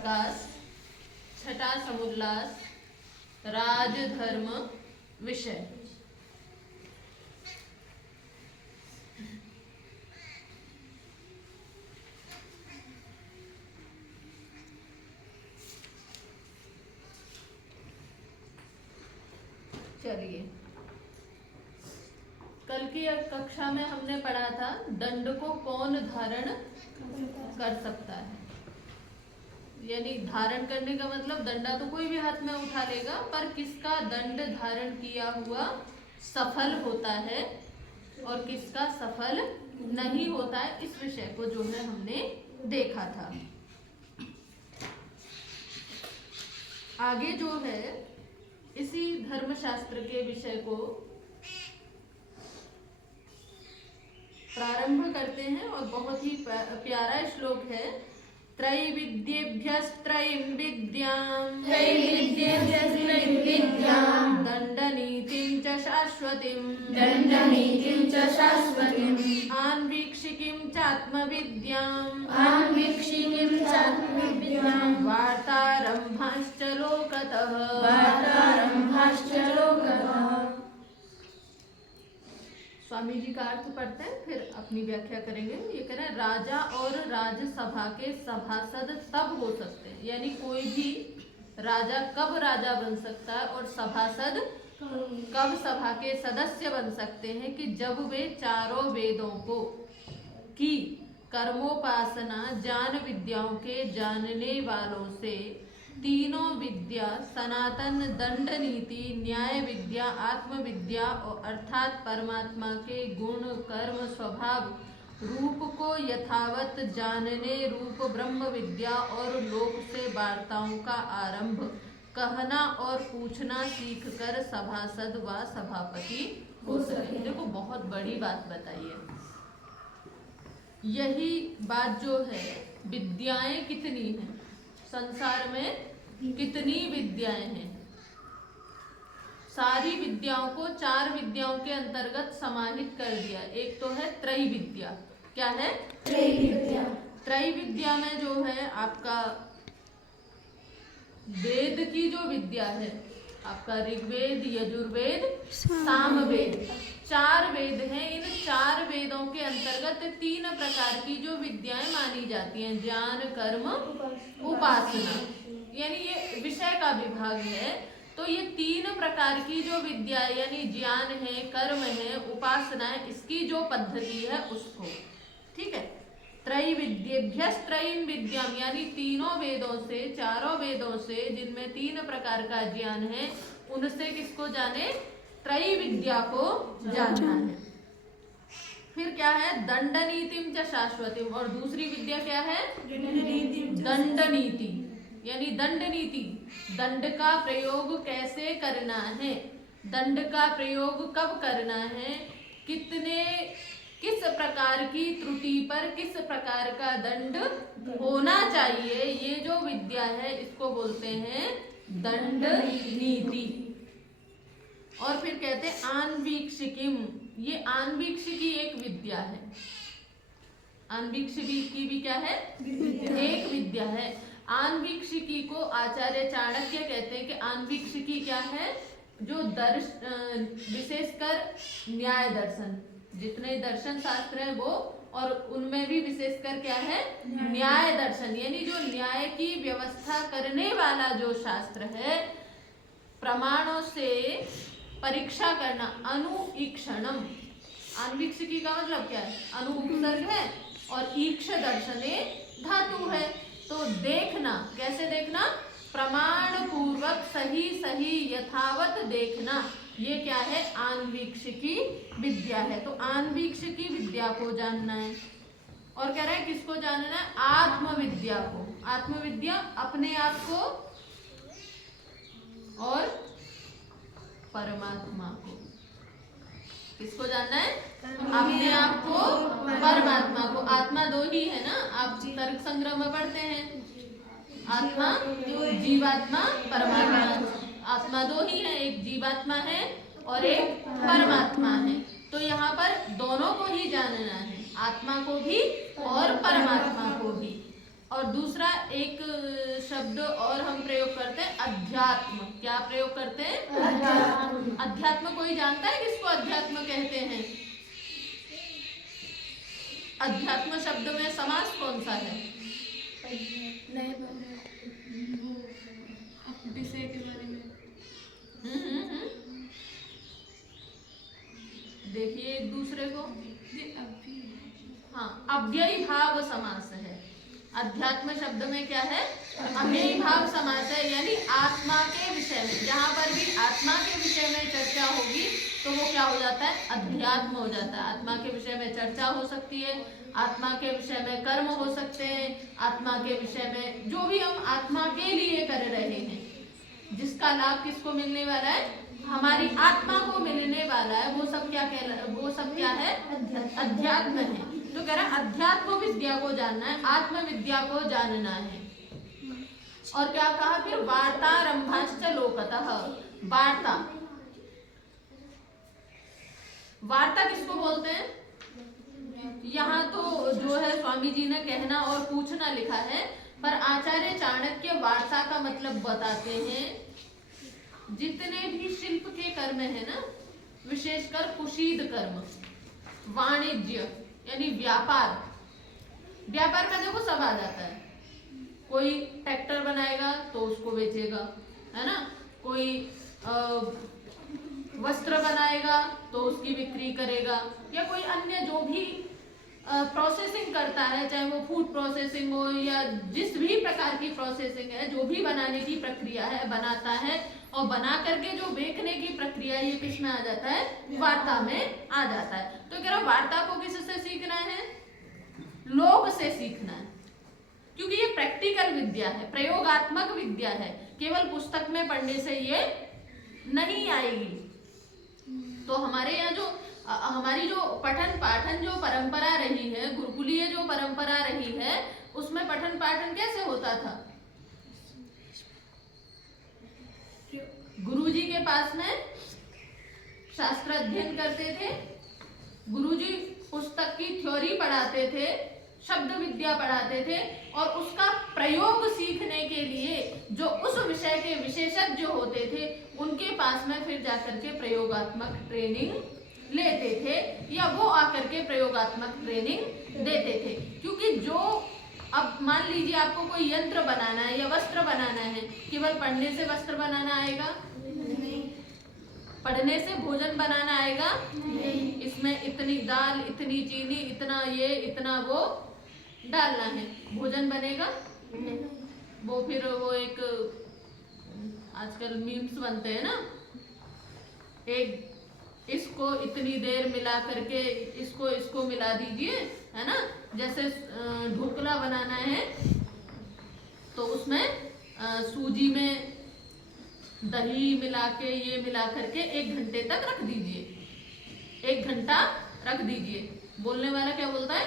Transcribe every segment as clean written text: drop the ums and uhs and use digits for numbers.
प्रकाश, छठा समुल्लास, राजधर्म विषय। चलिए, कल की कक्षा में हमने पढ़ा था दंड को कौन धारण कर सकता है। यानी धारण करने का मतलब दंडा तो कोई भी हाथ में उठा लेगा, पर किसका दंड धारण किया हुआ सफल होता है और किसका सफल नहीं होता है, इस विषय को जो है हमने देखा था। आगे जो है इसी धर्मशास्त्र के विषय को प्रारंभ करते हैं और बहुत ही प्यारा श्लोक है। त्रैविद्येभ्यस्त्रयीं विद्याम् दंडनीतिं च शाश्वतीम् आन्वीक्षिकीं चात्मविद्याम् वार्तारम्भाश्च लोकतः। स्वामी जी का अर्थ पढ़ते हैं, फिर अपनी व्याख्या करेंगे। ये कह रहे हैं राजा और राजसभा के सभासद तब हो सकते हैं, यानी कोई भी राजा कब राजा बन सकता है और सभासद कब सभा के सदस्य बन सकते हैं कि जब वे चारों वेदों को की कर्मोपासना ज्ञान विद्याओं के जानने वालों से तीनों विद्या सनातन दंड नीति न्याय विद्या आत्मविद्या और अर्थात परमात्मा के गुण कर्म स्वभाव रूप को यथावत जानने रूप ब्रह्म विद्या और लोक से वार्ताओं का आरंभ कहना और पूछना सीखकर सभासद व सभापति हो सके। देखो, बहुत बड़ी बात बताई है। यही बात जो है, विद्याएं कितनी हैं संसार में, कितनी विद्याएं हैं। सारी विद्याओं को 4 विद्याओं के अंतर्गत समाहित कर दिया। एक तो है त्रैविद्या। क्या है? त्रैविद्या। त्रैविद्या में जो है आपका वेद की जो विद्या है, आपका ऋग्वेद, यजुर्वेद, सामवेद, 4 वेद हैं। इन 4 वेदों के अंतर्गत 3 प्रकार की जो विद्याएं मानी जाती हैं, ज्ञान कर्म उपासना, यानी ये विषय का विभाग है। तो ये 3 प्रकार की जो विद्या यानी ज्ञान है, कर्म है, उपासना है, इसकी जो पद्धति है उसको, ठीक है, त्रैविद्येभ्यस्त्रयीं विद्याम्, यानी तीनों वेदों से, चारों वेदों से, जिनमें 3 प्रकार का ज्ञान है, उनसे किसको जाने? त्रैविद्या को जानना है। फिर क्या है? दंड नीतिम च शाश्वतीम, और दूसरी विद्या क्या है? दंड नीति, यानी दंड नीति, दंड का प्रयोग कैसे करना है, दंड का प्रयोग कब करना है, किस प्रकार की त्रुटि पर किस प्रकार का दंड होना चाहिए, ये जो विद्या है इसको बोलते हैं दंड नीति। और फिर कहते हैं आन्वीक्षिकीम, ये आन्वीक्षिकी एक विद्या है। आन्वीक्षिकी की भी क्या है? एक विद्या है। आन्वीक्षिकी को आचार्य चाणक्य कहते हैं कि आन्वीक्षिकी क्या है? जो विशेषकर न्याय दर्शन, जितने दर्शन शास्त्र है वो, और उनमें भी विशेषकर क्या है? न्याय दर्शन, यानी जो न्याय की व्यवस्था करने वाला जो शास्त्र है, प्रमाणों से परीक्षा करना, अनुईक्षणम। आन्वीक्षिकी का मतलब क्या है? अनु उपसर्ग है और ईक्ष दर्शने धातु है। तो देखना, कैसे देखना? प्रमाण पूर्वक सही सही यथावत देखना, ये क्या है? आन्वीक्षिकी विद्या है। तो आन्वीक्षिकी विद्या को जानना है। और कह रहे हैं किसको जानना है? आत्मविद्या को। आत्मविद्या अपने आप को और परमात्मा को। किसको जानना है? अपने आप को, परमात्मा को। आत्मा 2 ही है ना, आप तर्क संग्रह में पढ़ते हैं, आत्मा, जीवात्मा, परमात्मा। आत्मा 2 ही है, एक जीवात्मा है और एक परमात्मा है। तो यहाँ पर दोनों को ही जानना है, आत्मा को भी और परमात्मा को भी। और दूसरा एक शब्द और हम प्रयोग करते हैं अध्यात्म। क्या प्रयोग करते हैं? अध्यात्म। अध्यात्म कोई जानता है किसको अध्यात्म कहते हैं? अध्यात्म शब्द में समास कौन सा है? विषय के बारे में। देखिए एक दूसरे को। अभी हाँ, अव्ययी भाव समास है। अध्यात्म शब्द में क्या है? अव्ययी भाव समास है, यानी आत्मा के विषय में, जहाँ पर भी आत्मा के विषय में चर्चा होगी तो वो क्या हो जाता है? अध्यात्म हो जाता है। आत्मा के विषय में चर्चा हो सकती है, आत्मा के विषय में कर्म हो सकते हैं, आत्मा के विषय में जो भी हम आत्मा के लिए कर रहे हैं, जिसका लाभ किसको मिलने वाला है? हमारी आत्मा को मिलने वाला है, वो सब क्या है? अध्यात्म है। तो कह रहा है अध्यात्म विद्या को जानना है, आत्म विद्या को जानना है। और क्या कहा फिर? वार्तारंभाश्च लोकतः। वार्ता, वार्ता किसको बोलते हैं? यहाँ तो जो है स्वामी जी ने कहना और पूछना लिखा है, पर आचार्य चाणक्य वार्ता का मतलब बताते हैं जितने भी शिल्प के कर्म है ना, विशेषकर कुशीद कर्म, वाणिज्य यानी व्यापार। व्यापार में देखो सब आ जाता है। कोई ट्रैक्टर बनाएगा तो उसको बेचेगा, है ना? कोई वस्त्र बनाएगा तो उसकी बिक्री करेगा, या कोई अन्य जो भी प्रोसेसिंग करता है, चाहे वो फूड प्रोसेसिंग हो या जिस भी प्रकार की प्रोसेसिंग है, जो भी बनाने की प्रक्रिया है बनाता है, और बना करके जो बेचने की प्रक्रिया, ये किस में आ जाता है? वार्ता में आ जाता है। तो कह रहा वार्ता को किससे सीखना है? लोक से सीखना है, क्योंकि ये प्रैक्टिकल विद्या है, प्रयोगात्मक विद्या है, केवल पुस्तक में पढ़ने से ये नहीं आएगी। तो हमारे यहाँ जो हमारी जो पठन पाठन जो परंपरा रही है, गुरुकुलीय जो परंपरा रही है, उसमें पठन पाठन कैसे होता था? गुरुजी के पास में शास्त्र अध्ययन करते थे, गुरुजी पुस्तक की थ्योरी पढ़ाते थे, शब्द विद्या पढ़ाते थे, और उसका प्रयोग सीखने के लिए जो उस विषय के विशेषज्ञ होते थे, उनके पास में फिर जाकर के प्रयोगात्मक ट्रेनिंग लेते थे, या वो आकर के प्रयोगात्मक ट्रेनिंग देते थे। क्योंकि जो अब मान लीजिए आपको कोई यंत्र बनाना है या वस्त्र बनाना है, केवल पढ़ने से वस्त्र बनाना आएगा? नहीं। पढ़ने से भोजन बनाना आएगा? नहीं। इसमें इतनी दाल, इतनी चीनी, इतना ये, इतना वो डालना है, भोजन बनेगा? नहीं। वो फिर वो एक आजकल मीम्स बनते हैं ना, एक इसको इतनी देर मिला करके इसको मिला दीजिए, है ना? जैसे ढोकला बनाना है तो उसमें सूजी में दही मिला के, ये मिला करके 1 घंटे तक रख दीजिए। 1 घंटा रख दीजिए। बोलने वाला क्या बोलता है?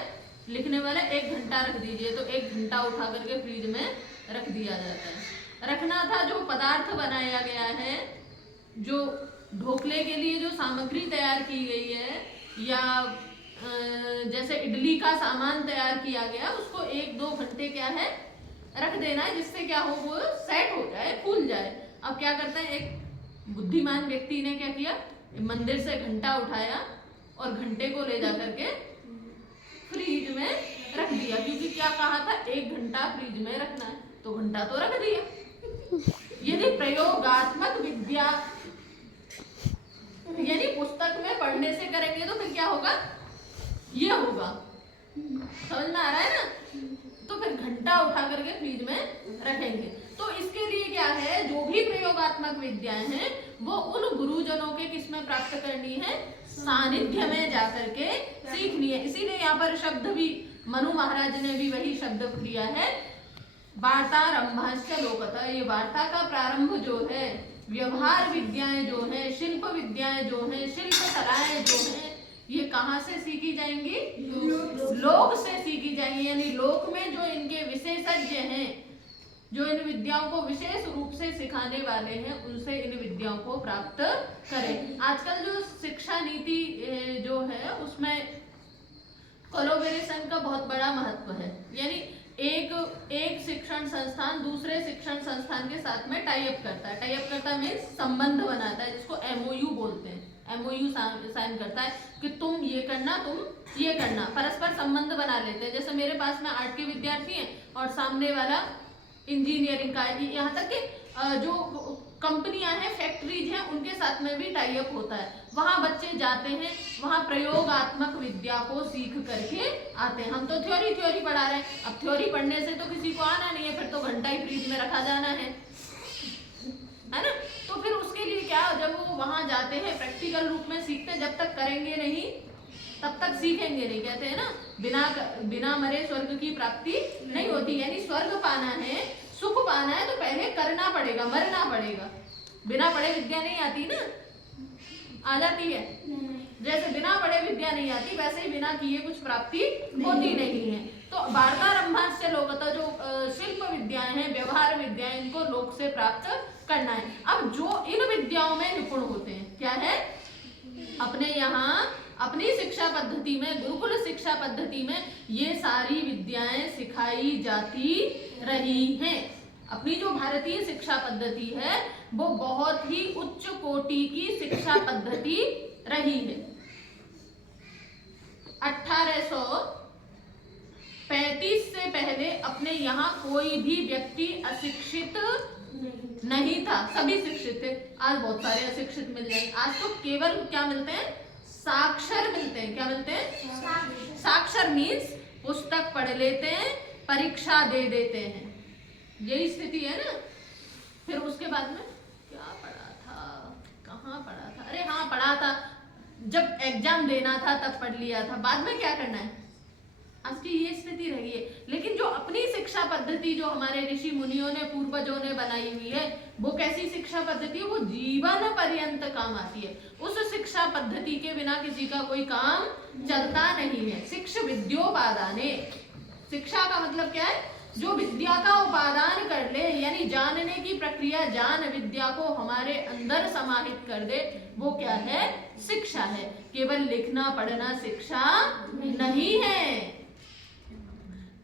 लिखने वाला 1 घंटा रख दीजिए, तो 1 घंटा उठा करके फ्रिज में रख दिया जाता है। रखना था जो पदार्थ बनाया गया है, जो ढोकले के लिए जो सामग्री तैयार की गई है, या जैसे इडली का सामान तैयार किया गया, उसको 1-2 घंटे क्या है रख देना है, जिससे क्या हो, वो सेट हो जाए, फूल जाए। अब क्या करते हैं, एक बुद्धिमान व्यक्ति ने क्या किया, मंदिर से घंटा उठाया और घंटे को ले जा करके फ्रिज में रख दिया, क्योंकि क्या कहा था 1 घंटा फ्रिज में रखना है, तो घंटा तो रख दिया। यदि प्रयोगात्मक विद्या यानी पुस्तक में पढ़ने से करेंगे तो फिर क्या होगा, ये होगा। समझ में आ रहा है ना? तो फिर घंटा उठा करके फ्रिज में रखेंगे। तो इसके लिए क्या है, जो भी प्रयोगात्मक विद्याएं हैं वो उन गुरुजनों के किस में प्राप्त करनी है? सानिध्य में जाकर के सीखनी है। इसीलिए यहाँ पर शब्द भी मनु महाराज ने भी वही शब्द लिया है, वार्तारंभाश्च लोकतः। ये वार्ता का प्रारंभ जो है, व्यवहार विद्याएं जो है, शिल्प विद्याएं जो है, शिल्प कलाएं जो है, ये कहाँ से सीखी जाएंगी? लोक से सीखी जाएंगी। यानी लोक में जो इनके विशेषज्ञ हैं, जो इन विद्याओं को विशेष रूप से सिखाने वाले हैं, उनसे इन विद्याओं को प्राप्त करें। आजकल जो शिक्षा नीति जो है उसमें कोलैबोरेशन का बहुत बड़ा महत्व है। यानी एक शिक्षण संस्थान दूसरे शिक्षण संस्थान के साथ में टाई अप करता है। टाई अप करता मीन्स संबंध बनाता है, जिसको एमओयू बोलते हैं। एमओयू साइन करता है कि तुम ये करना, तुम ये करना, परस्पर संबंध बना लेते हैं। जैसे मेरे पास में आर्ट के विद्यार्थी हैं और सामने वाला इंजीनियरिंग का, यहाँ तक कि जो कंपनियां हैं, फैक्ट्रीज हैं, उनके साथ में भी टाई अप होता है। वहां बच्चे जाते हैं, वहां प्रयोगात्मक विद्या को सीख करके आते हैं। हम तो थ्योरी पढ़ा रहे हैं, अब थ्योरी पढ़ने से तो किसी को आना नहीं है, फिर तो घंटा ही फ्रीज में रखा जाना है ना। तो फिर उसके लिए क्या, जब वो वहां जाते हैं प्रैक्टिकल रूप में सीखते हैं, जब तक करेंगे नहीं तब तक सीखेंगे नहीं। कहते हैं ना, बिना मरे स्वर्ग की प्राप्ति नहीं होती। यानी स्वर्ग पाना है, सुख पाना है, तो पहले करना पड़ेगा, मरना पड़ेगा। बिना पढ़े विद्या नहीं आती ना, आ जाती है। जैसे बिना पढ़े विद्या नहीं आती, वैसे ही बिना किए कुछ प्राप्ति होती नहीं है। तो वार्तारंभास्य लोकतः, जो शिल्प विद्याएं हैं, व्यवहार विद्याएं, इनको लोक से प्राप्त करना है। अब जो इन विद्याओं में निपुण होते हैं, क्या है, अपने यहाँ अपनी शिक्षा पद्धति में, गुरुकुल शिक्षा पद्धति में ये सारी विद्याएं सिखाई जाती रही हैं। अपनी जो भारतीय शिक्षा पद्धति है वो बहुत ही उच्च कोटि की शिक्षा पद्धति रही है। 1835 से पहले अपने यहाँ कोई भी व्यक्ति अशिक्षित नहीं था, सभी शिक्षित थे। आज बहुत सारे अशिक्षित मिल जाएंगे। आज तो केवल क्या मिलते हैं, साक्षर मिलते हैं। क्या मिलते हैं, साक्षर मीन्स पुस्तक पढ़ लेते हैं, परीक्षा दे देते हैं, यही स्थिति है ना। फिर उसके बाद में क्या पढ़ा था, कहाँ पढ़ा था, अरे हाँ पढ़ा था, जब एग्जाम देना था तब पढ़ लिया था, बाद में क्या करना है। आज की ये स्थिति रही है। लेकिन जो अपनी शिक्षा पद्धति, जो हमारे ऋषि मुनियों ने, पूर्वजों ने बनाई हुई है, वो कैसी शिक्षा पद्धति है, वो जीवन पर्यंत काम आती है। उस शिक्षा पद्धति के बिना किसी का कोई काम चलता नहीं है। शिक्ष विद्योपादाने, शिक्षा का मतलब क्या है, जो विद्या का उपादान कर ले, यानी जानने की प्रक्रिया, जान विद्या को हमारे अंदर समाहित कर दे, वो क्या है, शिक्षा है। केवल लिखना पढ़ना शिक्षा नहीं है।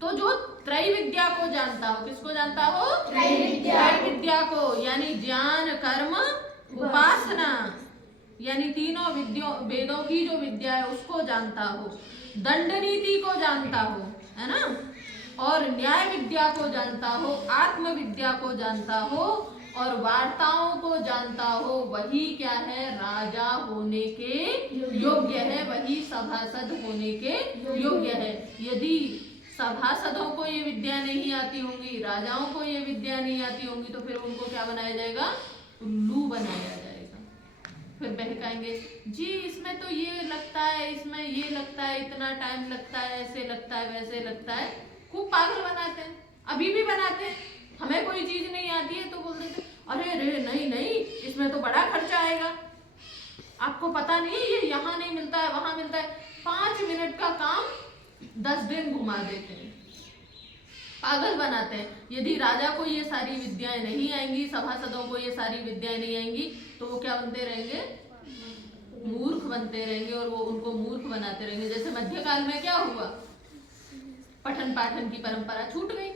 तो जो त्रय विद्या को जानता हो, किसको जानता हो, त्रय विद्या को, यानी ज्ञान कर्म उपासना, यानी तीनों वेदों की जो विद्या है उसको जानता हो, दंड नीति को जानता हो, है ना, और न्याय विद्या को जानता हो, आत्म विद्या को जानता हो, और वार्ताओं को जानता हो, वही क्या है, राजा होने के योग्य है, वही सभासद होने के योग्य है। यदि सभासदों को ये विद्या नहीं आती होंगी, राजाओं को ये विद्या नहीं आती होंगी, तो फिर उनको क्या बनाया जाएगा, उल्लू बनाया जाएगा। फिर बहकाएंगे, जी इसमें तो ये लगता है, इसमें ये लगता है, इतना टाइम लगता है, ऐसे लगता है, वैसे लगता है, खूब पागल बनाते हैं, अभी भी बनाते हैं। हमें कोई चीज नहीं आती है तो बोल देते, अरे रे नहीं, इसमें तो बड़ा खर्चा आएगा, आपको पता नहीं ये यहाँ नहीं मिलता है, वहां मिलता है। 5 मिनट का काम 10 दिन घुमा देते हैं, पागल बनाते हैं। यदि राजा को ये सारी विद्याएं नहीं आएंगी, सभासदों को ये सारी विद्याएं नहीं आएंगी, तो वो क्या बनते रहेंगे, मूर्ख बनते रहेंगे, और वो उनको मूर्ख बनाते रहेंगे। जैसे मध्यकाल में क्या हुआ, पठन पाठन की परंपरा छूट गई,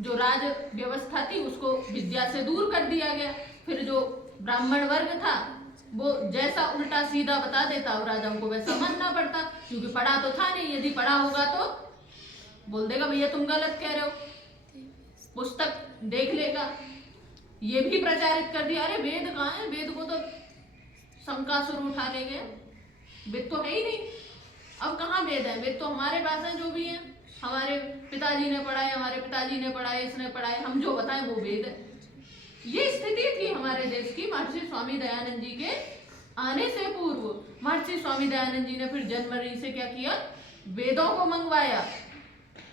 जो राज व्यवस्था थी उसको विद्या से दूर कर दिया गया। फिर जो ब्राह्मण वर्ग था वो जैसा उल्टा सीधा बता देता, और राजाओं को वैसा मानना पड़ता, क्योंकि पढ़ा तो था नहीं। यदि पढ़ा होगा तो बोल देगा भैया तुम गलत कह रहे हो, पुस्तक देख लेगा। ये भी प्रचारित कर दिया, अरे वेद कहाँ है, वेद को तो शंकासुर उठा ले गए, वेद तो है ही नहीं। अब कहाँ वेद है, वेद तो हमारे पास है, जो भी है हमारे पिताजी ने पढ़ाए, हमारे पिताजी ने पढ़ाए, इसने पढ़ाए, हम जो बताएं वो वेद है। ये स्थिति थी हमारे देश की महर्षि स्वामी दयानंद जी के आने से पूर्व। महर्षि स्वामी दयानंद जी ने फिर जनवरी से क्या किया, वेदों को मंगवाया।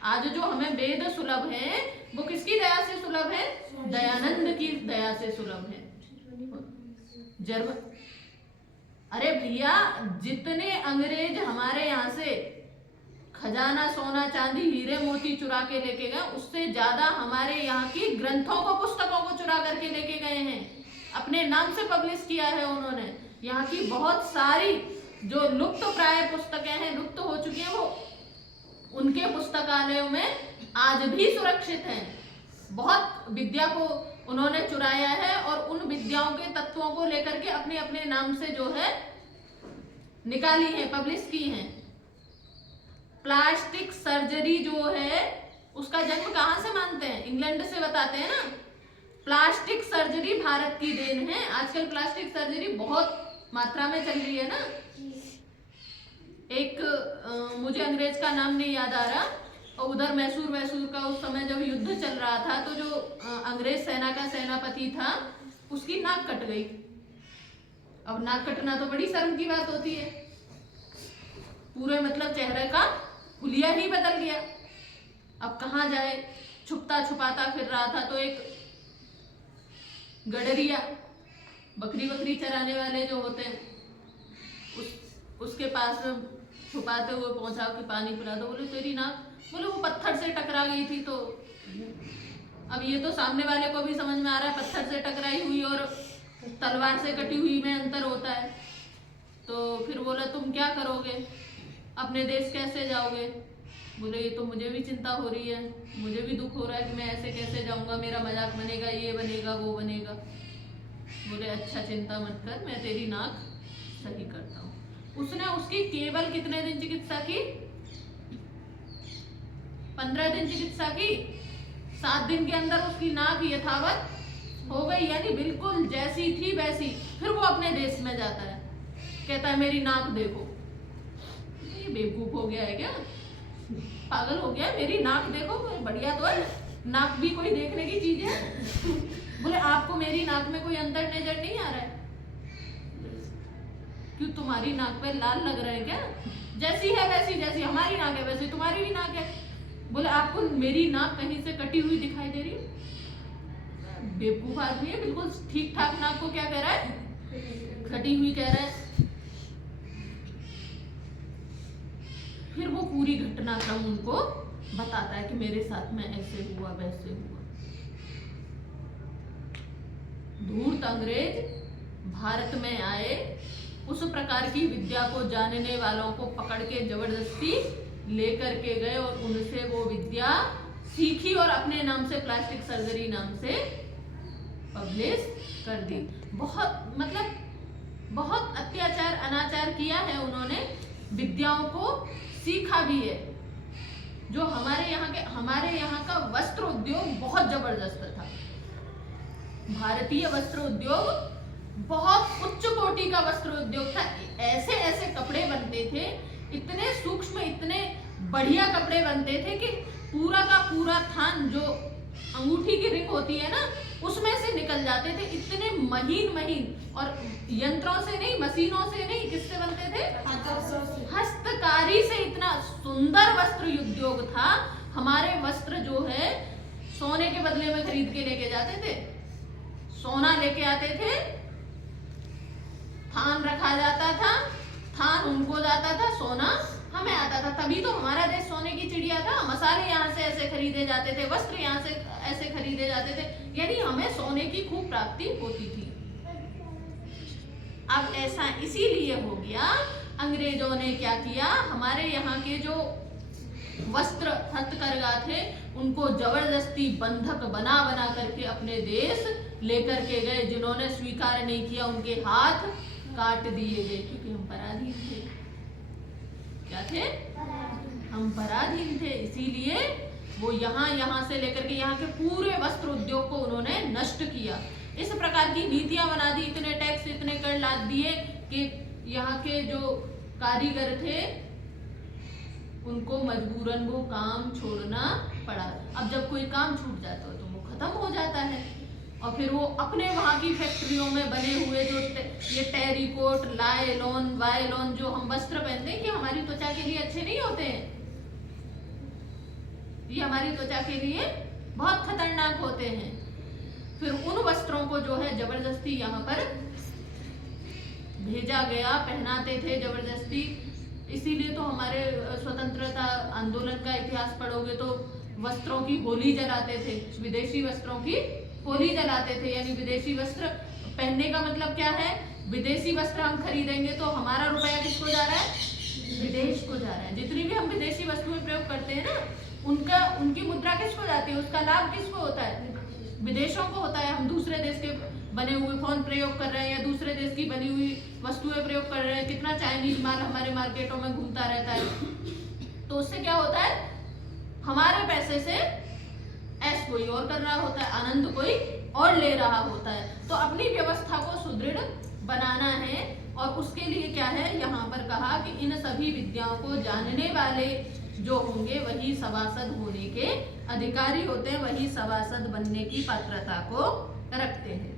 आज जो हमें वेद सुलभ है वो किसकी दया से सुलभ है, दयानंद की दया से सुलभ है। अरे भैया जितने अंग्रेज हमारे यहाँ से खजाना, सोना, चांदी, हीरे मोती चुरा के लेके गए, उससे ज्यादा हमारे यहाँ की ग्रंथों को, पुस्तकों को चुरा करके लेके गए हैं। अपने नाम से पब्लिश किया है उन्होंने। यहाँ की बहुत सारी जो लुप्त प्राय पुस्तकें हैं, लुप्त हो चुकी हैं, वो उनके पुस्तकालयों में आज भी सुरक्षित हैं। बहुत विद्या को उन्होंने चुराया है और उन विद्याओं के तत्वों को लेकर के अपने अपने नाम से जो है निकाली है, पब्लिश की हैं। प्लास्टिक सर्जरी जो है उसका जन्म कहाँ से मानते हैं? इंग्लैंड से बताते हैं ना। प्लास्टिक सर्जरी भारत की देन है। आजकल प्लास्टिक सर्जरी बहुत मात्रा में चल रही है ना। एक मुझे अंग्रेज का नाम नहीं याद आ रहा, और उधर मैसूर का उस समय जब युद्ध चल रहा था तो जो अंग्रेज सेना का सेनापति था उसकी नाक कट गई। अब नाक कटना तो बड़ी शर्म की बात होती है, पूरे मतलब चेहरे का हुलिया ही बदल गया। अब कहाँ जाए, छुपता छुपाता फिर रहा था तो एक गडरिया, बकरी चराने वाले जो होते हैं, उसके पास छुपाते हुए पहुंचा कि पानी पिला दो। बोले तेरी नाक, बोले वो पत्थर से टकरा गई थी। तो अब ये तो सामने वाले को भी समझ में आ रहा है पत्थर से टकराई हुई और तलवार से कटी हुई में अंतर होता है। तो फिर बोला तुम क्या करोगे, अपने देश कैसे जाओगे? बोले ये तो मुझे भी चिंता हो रही है, मुझे भी दुख हो रहा है कि मैं ऐसे कैसे जाऊंगा, मेरा मजाक बनेगा, ये बनेगा वो बनेगा। बोले अच्छा चिंता मत कर, मैं तेरी नाक सही करता हूँ। उसने उसकी केवल कितने दिन चिकित्सा की? 15 दिन चिकित्सा की। 7 दिन के अंदर उसकी नाक यथावत हो गई, यानी बिल्कुल जैसी थी वैसी। फिर वो अपने देश में जाता है, कहता है मेरी नाक देखो। ये बेवकूफ हो गया है क्या, पागल हो गया है? मेरी नाक देखो, बढ़िया तो है, नाक भी कोई देखने की चीज है। बोले आपको मेरी नाक में कोई अंतर नजर नहीं आ रहा है? क्यों तुम्हारी नाक पे लाल लग रहा है क्या? जैसी है वैसी, जैसी हमारी नाक है वैसी तुम्हारी भी नाक है। बोले आपको मेरी नाक कहीं से कटी हुई दिखाई दे रही? बेवकूफ आदमी है, बिल्कुल ठीक ठाक नाक को क्या कह रहा है? कटी हुई कह रहा है। फिर वो पूरी घटनाक्रम उनको बताता है कि मेरे साथ में ऐसे हुआ वैसे हुआ। धूर्त अंग्रेज भारत में आए, उस प्रकार की विद्या को जानने वालों को पकड़ के जबरदस्ती लेकर के गए और उनसे वो विद्या सीखी और अपने नाम से प्लास्टिक सर्जरी नाम से पब्लिश कर दी। बहुत मतलब बहुत अत्याचार अनाचार किया है उन्होंने, विद्याओं को सीखा भी है। जो हमारे यहाँ का वस्त्र उद्योग बहुत जबरदस्त था। भारतीय वस्त्र उद्योग बहुत उच्च कोटि का वस्त्र उद्योग था। ऐसे ऐसे कपड़े बनते थे, इतने सूक्ष्म, इतने बढ़िया कपड़े बनते थे कि पूरा का पूरा थान जो अंगूठी की रिंग होती है ना, उसमें से निकल जाते थे। इतने महीन और यंत्रों से नहीं, मशीनों से नहीं, किससे बनते थे? हस्तकारी से। इतना सुंदर वस्त्र उद्योग था। हमारे वस्त्र जो है सोने के बदले में खरीद के लेके जाते थे, सोना लेके आते थे, थान रखा जाता था, थान उनको जाता था, सोना हमें आता था। तभी तो हमारा देश सोने की चिड़िया था। मसाले यहाँ से ऐसे खरीदे जाते थे, वस्त्र यहाँ से ऐसे खरीदे जाते थे, यानी हमें सोने की खूब प्राप्ति होती थी। अब ऐसा इसीलिए हो गया, अंग्रेजों ने क्या किया, हमारे यहाँ के जो वस्त्र हथकरघा थे उनको जबरदस्ती बंधक बना बना करके अपने देश लेकर के गए। जिन्होंने स्वीकार नहीं किया उनके हाथ काट दिए गए, क्योंकि हम पराधीन थे। क्या थे? हम पराधीन थे। इसीलिए वो यहाँ से लेकर के यहाँ के पूरे वस्त्र उद्योग को उन्होंने नष्ट किया। इस प्रकार की नीतियां बना दी, इतने टैक्स, इतने कर लाद दिए कि यहाँ के जो कारीगर थे उनको मजबूरन वो काम छोड़ना पड़ा। अब जब कोई काम छूट जाता है तो वो खत्म हो जाता है, और फिर वो अपने वहाँ की फैक्ट्रियों में बने हुए जो ये टेरिकोट, लायलॉन, वायलॉन जो हम वस्त्र पहनते हैं, कि हमारी त्वचा के लिए अच्छे नहीं होते हैं, ये हमारी त्वचा के लिए बहुत खतरनाक होते हैं। फिर उन वस्त्रों को जो है जबरदस्ती यहाँ पर भेजा गया, पहनाते थे जबरदस्ती। इसीलिए तो हमारे स्वतंत्रता आंदोलन का इतिहास पढ़ोगे तो वस्त्रों की होली जलाते थे, विदेशी वस्त्रों की होली जलाते थे। यानी विदेशी वस्त्र पहनने का मतलब क्या है? विदेशी वस्त्र हम खरीदेंगे तो हमारा रुपया किसको जा रहा है? विदेश को जा रहा है। जितनी भी हम विदेशी वस्तुएं प्रयोग करते हैं ना, उनकी मुद्रा किसको जाती है, उसका लाभ किसको होता है, विदेशों को होता है। हम दूसरे देश के बने हुए फोन प्रयोग कर रहे हैं या दूसरे देश की बनी हुई वस्तुएं प्रयोग कर रहे हैं, कितना चाइनीज माल हमारे मार्केटों में घूमता रहता है, तो उससे क्या होता है, हमारे पैसे से ऐश कोई और कर रहा होता है, आनंद कोई और ले रहा होता है। तो अपनी व्यवस्था को सुदृढ़ बनाना है, और उसके लिए क्या है, यहाँ पर कहा कि इन सभी विद्याओं को जानने वाले जो होंगे वही सभासद होने के अधिकारी होते हैं, वही सभासद बनने की पात्रता को रखते हैं।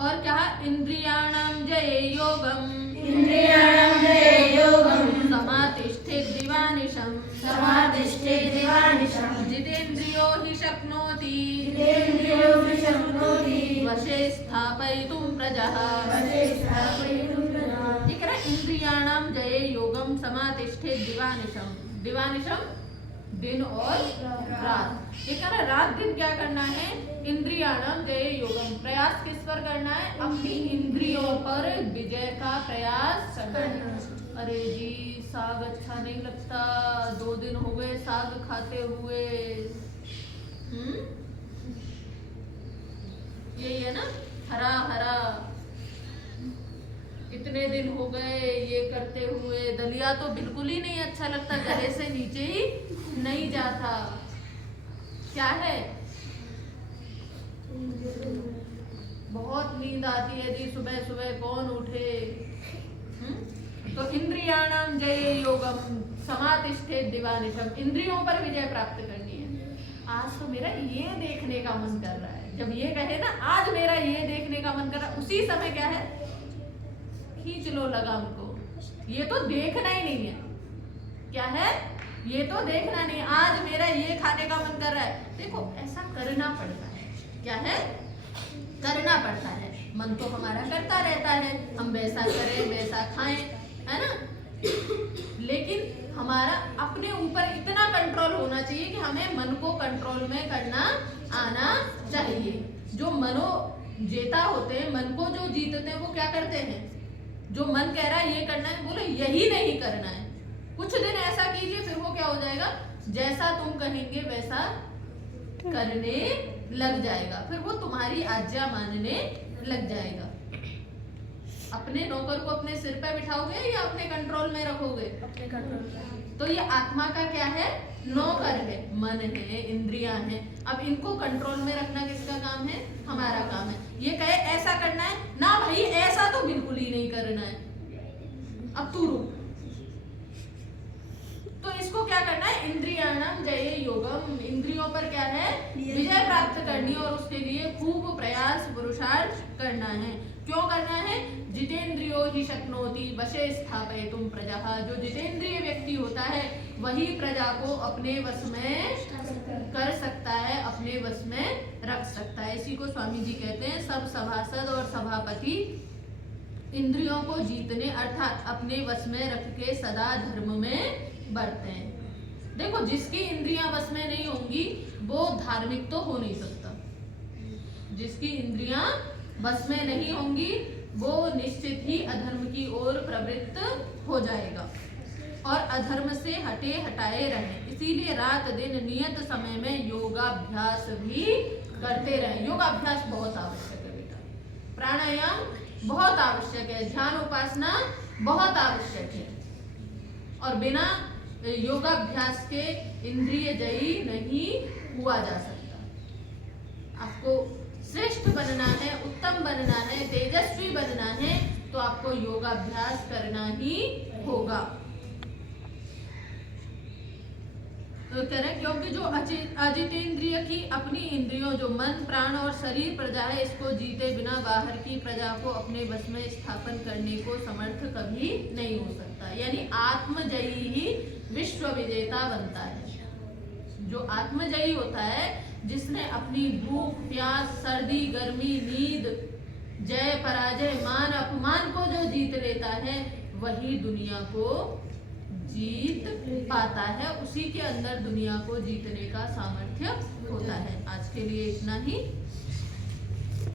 और क्या, इंद्रियाणाम जये योगम, इंद्रियाणाम जये योगम, समातिष्ठेत दिवानिशं, समातिष्ठेत दिवानिशं, जितेन्द्रियो हि शक्नोति, जितेन्द्रियो हि शक्नोति, वशे स्थापयितुं प्रजः, वशे स्थापयितुं प्रजः। ये कह रहा है इंद्रियाणाम जये योगम समातिष्ठेत दिवानिशं। दिवानिशं दिन और रात। ये कह रहा है रात दिन क्या करना है, इंद्रियाणाम जये योगम, प्रयास किस पर करना है, अपनी इंद्रियों पर विजय का प्रयास करना। अरे जी साग अच्छा नहीं लगता, 2 दिन हो गए साग खाते हुए, यही है ना, हरा हरा, इतने दिन हो गए ये करते हुए, दलिया तो बिल्कुल ही नहीं अच्छा लगता, गले से नीचे ही नहीं जाता। क्या है, बहुत नींद आती है जी, सुबह सुबह कौन उठे। तो इंद्रियाणाम जये योगम समातिष्ठेत दिवानिशं, इंद्रियों पर विजय प्राप्त करनी है। आज तो मेरा ये देखने का मन कर रहा है, जब ये कहे ना आज मेरा ये देखने का मन कर रहा है, उसी समय क्या है, खींच लो लगाम को, ये तो देखना ही नहीं है। क्या है, ये तो देखना नहीं, आज मेरा ये खाने का मन कर रहा है। देखो ऐसा करना पड़ता है, क्या है, करना पड़ता है। मन तो हमारा करता रहता है, हम वैसा करें वैसा खाएं, है ना, लेकिन हमारा अपने ऊपर इतना कंट्रोल होना चाहिए कि हमें मन को कंट्रोल में करना आना चाहिए। जो मनोजेता होते हैं, मन को जो जीतते हैं, वो क्या करते हैं, जो मन कह रहा है ये करना है, बोले यही नहीं करना है, कुछ दिन ऐसा कीजिए, फिर वो क्या हो जाएगा, जैसा तुम कहेंगे वैसा करने लग जाएगा, फिर वो तुम्हारी आज्ञा मानने लग जाएगा। अपने नौकर को अपने सिर पे बिठाओगे या अपने कंट्रोल में रखोगे, अपने कंट्रोल। तो ये आत्मा का क्या है, नौकर है, मन है, इंद्रियां हैं। अब इनको कंट्रोल में रखना किसका काम है, हमारा काम है। ये कहे ऐसा करना है ना, भाई ऐसा तो बिल्कुल ही नहीं करना है, अब तू रुक। तो इसको क्या करना है, इंद्रियाणाम जये योगम, इंद्रियों पर क्या है, विजय प्राप्त करनी, और उसके लिए खूब प्रयास पुरुषार्थ करना है। क्यों करना है, जितेंद्रियो ही शक्नोति वशे स्थापयितुं प्रजः, जो जितेंद्रिय व्यक्ति होता है वही प्रजा को अपने वश में कर सकता है, अपने वश में रख सकता है। इसी को स्वामी जी कहते हैं, सब सभासद और सभापति इंद्रियों को जीतने अर्थात अपने वश में रख के सदा धर्म में बढ़ते हैं। देखो जिसकी इंद्रियां वश में नहीं होंगी वो धार्मिक तो हो नहीं सकता, जिसकी इंद्रियां वश में नहीं होंगी वो निश्चित ही अधर्म की ओर प्रवृत्त हो जाएगा, और अधर्म से हटे हटाए रहें। इसीलिए रात दिन नियत समय में योगाभ्यास भी करते रहें। योगाभ्यास बहुत आवश्यक है बेटा, प्राणायाम बहुत आवश्यक है, ध्यान उपासना बहुत आवश्यक है, और बिना योगाभ्यास के इंद्रिय जयी नहीं हुआ जा सकता। आपको श्रेष्ठ बनना है, उत्तम बनना है, तेजस्वी बनना है, तो आपको योगाभ्यास करना ही होगा। तो कह रहे क्योंकि जो अजितेंद्रिय की अपनी इंद्रियों, जो मन प्राण और शरीर प्रजा है, इसको जीते बिना बाहर की प्रजा को अपने बस में स्थापन करने को समर्थ कभी नहीं हो सकता। यानी आत्मजयी ही विश्व विजेता बनता है। जो आत्मजयी होता है, जिसने अपनी भूख प्यास सर्दी गर्मी नींद जय पराजय मान अपमान को जो जीत लेता है, वही दुनिया को जीत पाता है, उसी के अंदर दुनिया को जीतने का सामर्थ्य होता है। आज के लिए इतना ही।